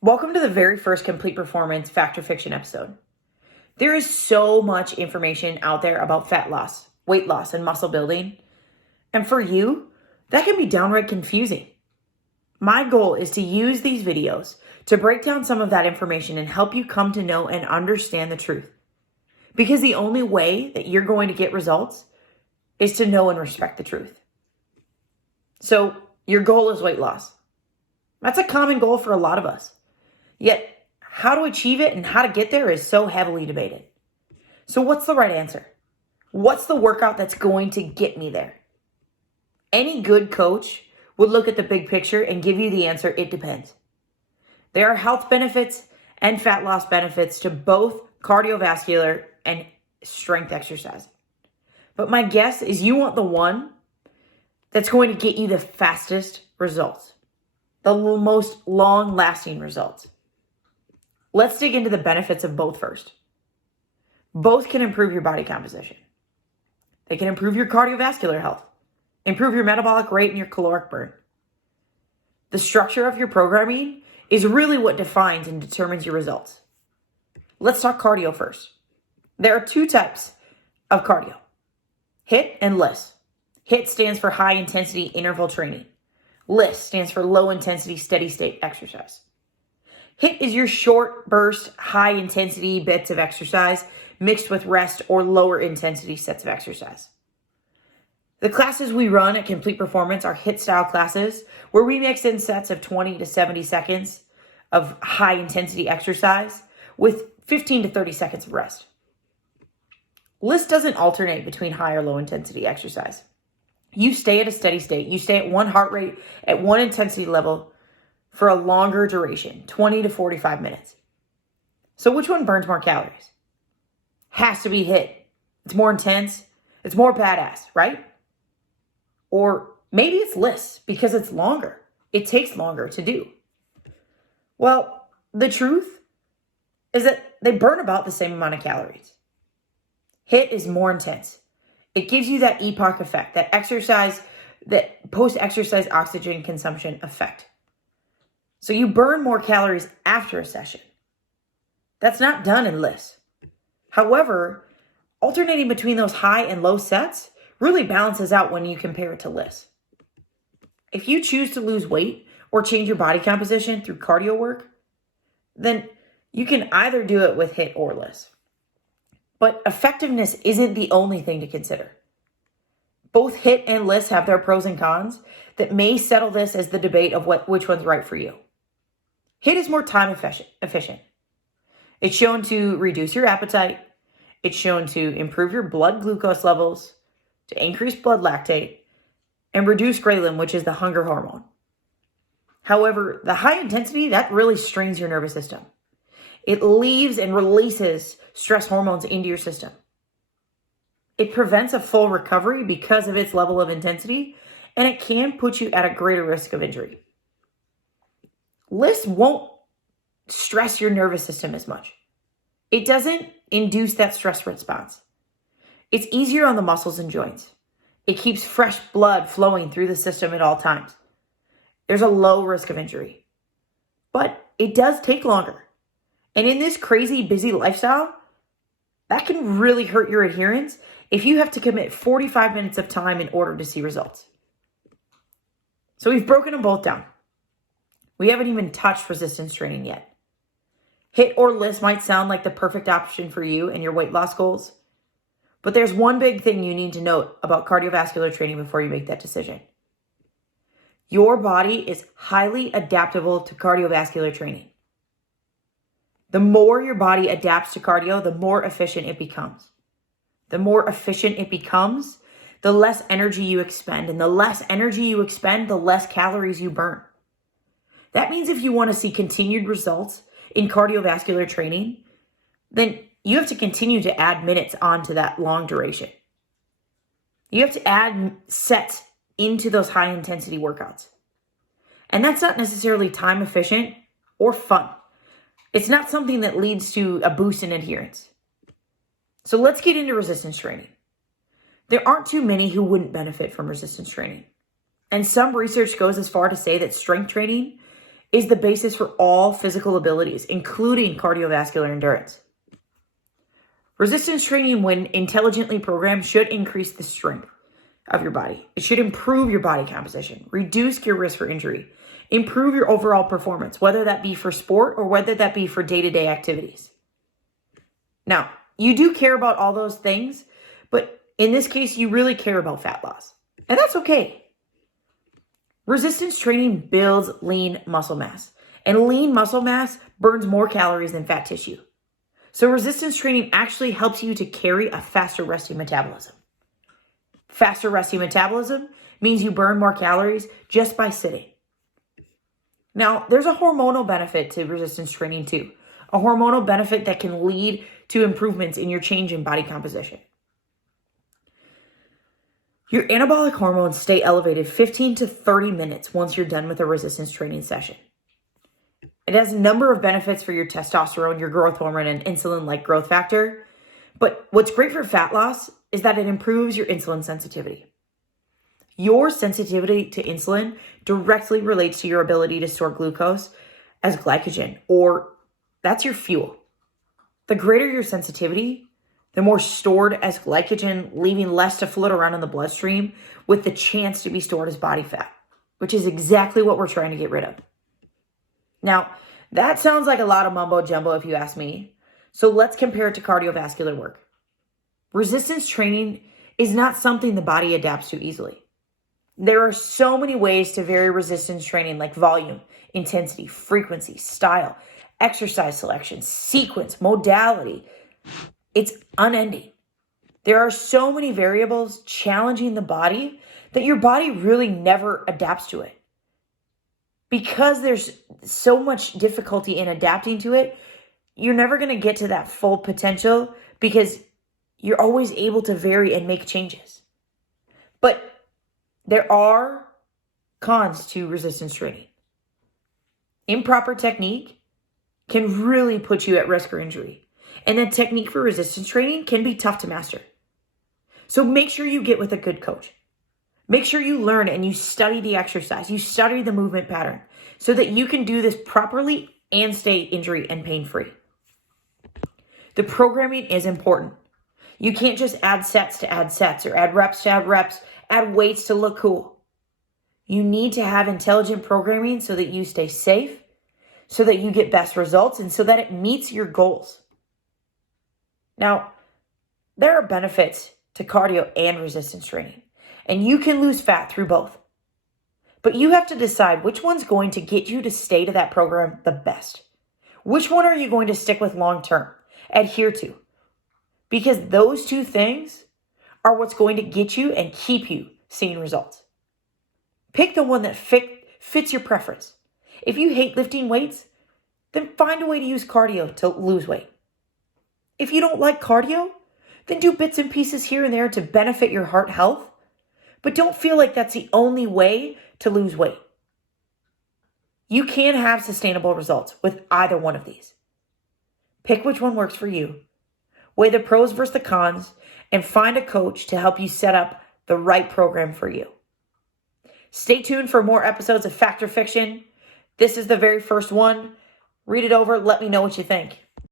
Welcome to the very first Complete Performance Fact or Fiction episode. There is so much information out there about fat loss, weight loss, and muscle building. And for you, that can be downright confusing. My goal is to use these videos to break down some of that information and help you come to know and understand the truth. Because the only way that you're going to get results is to know and respect the truth. So your goal is weight loss. That's a common goal for a lot of us. Yet, how to achieve it and how to get there is so heavily debated. So what's the right answer? What's the workout that's going to get me there? Any good coach would look at the big picture and give you the answer, it depends. There are health benefits and fat loss benefits to both cardiovascular and strength exercise. But my guess is you want the one that's going to get you the fastest results, the most long-lasting results. Let's dig into the benefits of both first. Both can improve your body composition. They can improve your cardiovascular health, improve your metabolic rate and your caloric burn. The structure of your programming is really what defines and determines your results. Let's talk cardio first. There are two types of cardio, HIIT and LISS. HIIT stands for high intensity interval training. LISS stands for low intensity steady state exercise. HIIT is your short burst, high intensity bits of exercise mixed with rest or lower intensity sets of exercise. The classes we run at Complete Performance are HIIT style classes where we mix in sets of 20 to 70 seconds of high intensity exercise with 15 to 30 seconds of rest. LISS doesn't alternate between high or low intensity exercise. You stay at a steady state. You stay at one heart rate at one intensity level for a longer duration, 20 to 45 minutes. So which one burns more calories? Has to be HIIT. It's more intense. It's more badass, right? Or maybe it's LISS because it's longer. It takes longer to do. Well, the truth is that they burn about the same amount of calories. HIIT is more intense. It gives you that EPOC effect, that exercise, that post-exercise oxygen consumption effect. So you burn more calories after a session. That's not done in LISS. However, alternating between those high and low sets really balances out when you compare it to LISS. If you choose to lose weight or change your body composition through cardio work, then you can either do it with HIIT or LISS. But effectiveness isn't the only thing to consider. Both HIIT and LISS have their pros and cons that may settle this as the debate of which one's right for you. HIIT is more time efficient. It's shown to reduce your appetite. It's shown to improve your blood glucose levels, to increase blood lactate, and reduce ghrelin, which is the hunger hormone. However, the high intensity, that really strains your nervous system. It leaves and releases stress hormones into your system. It prevents a full recovery because of its level of intensity, and it can put you at a greater risk of injury. LISS won't stress your nervous system as much. It doesn't induce that stress response. It's easier on the muscles and joints. It keeps fresh blood flowing through the system at all times. There's a low risk of injury. But it does take longer. And in this crazy busy lifestyle, that can really hurt your adherence if you have to commit 45 minutes of time in order to see results. So we've broken them both down. We haven't even touched resistance training yet. HIIT or LISS might sound like the perfect option for you and your weight loss goals, but there's one big thing you need to note about cardiovascular training before you make that decision. Your body is highly adaptable to cardiovascular training. The more your body adapts to cardio, the more efficient it becomes. The more efficient it becomes, the less energy you expend. And the less energy you expend, the less calories you burn. That means if you want to see continued results in cardiovascular training, then you have to continue to add minutes onto that long duration. You have to add sets into those high intensity workouts. And that's not necessarily time efficient or fun. It's not something that leads to a boost in adherence. So let's get into resistance training. There aren't too many who wouldn't benefit from resistance training. And some research goes as far to say that strength training is the basis for all physical abilities, including cardiovascular endurance. Resistance training, when intelligently programmed, should increase the strength of your body. It should improve your body composition, reduce your risk for injury, improve your overall performance, whether that be for sport or whether that be for day-to-day activities. Now, you do care about all those things, but in this case, you really care about fat loss. And that's okay. Resistance training builds lean muscle mass, and lean muscle mass burns more calories than fat tissue. So resistance training actually helps you to carry a faster resting metabolism. Faster resting metabolism means you burn more calories just by sitting. Now, there's a hormonal benefit to resistance training too, a hormonal benefit that can lead to improvements in your change in body composition. Your anabolic hormones stay elevated 15 to 30 minutes once you're done with a resistance training session. It has a number of benefits for your testosterone, your growth hormone, and insulin-like growth factor. But what's great for fat loss is that it improves your insulin sensitivity. Your sensitivity to insulin directly relates to your ability to store glucose as glycogen, or that's your fuel. The greater your sensitivity, the more stored as glycogen, leaving less to float around in the bloodstream with the chance to be stored as body fat, which is exactly what we're trying to get rid of. Now, that sounds like a lot of mumbo jumbo if you ask me. So let's compare it to cardiovascular work. Resistance training is not something the body adapts to easily. There are so many ways to vary resistance training, like volume, intensity, frequency, style, exercise selection, sequence, modality. It's unending. There are so many variables challenging the body that your body really never adapts to it. Because there's so much difficulty in adapting to it, you're never going to get to that full potential because you're always able to vary and make changes. But there are cons to resistance training. Improper technique can really put you at risk for injury. And the technique for resistance training can be tough to master. So make sure you get with a good coach. Make sure you learn and you study the exercise, you study the movement pattern so that you can do this properly and stay injury and pain-free. The programming is important. You can't just add sets to add sets or add reps to add reps, add weights to look cool. You need to have intelligent programming so that you stay safe, so that you get best results, and so that it meets your goals. Now, there are benefits to cardio and resistance training, and you can lose fat through both. But you have to decide which one's going to get you to stay to that program the best. Which one are you going to stick with long term, adhere to? Because those two things are what's going to get you and keep you seeing results. Pick the one that fits your preference. If you hate lifting weights, then find a way to use cardio to lose weight. If you don't like cardio, then do bits and pieces here and there to benefit your heart health, but don't feel like that's the only way to lose weight. You can have sustainable results with either one of these. Pick which one works for you, weigh the pros versus the cons, and find a coach to help you set up the right program for you. Stay tuned for more episodes of Fact or Fiction. This is the very first one. Read it over. Let me know what you think.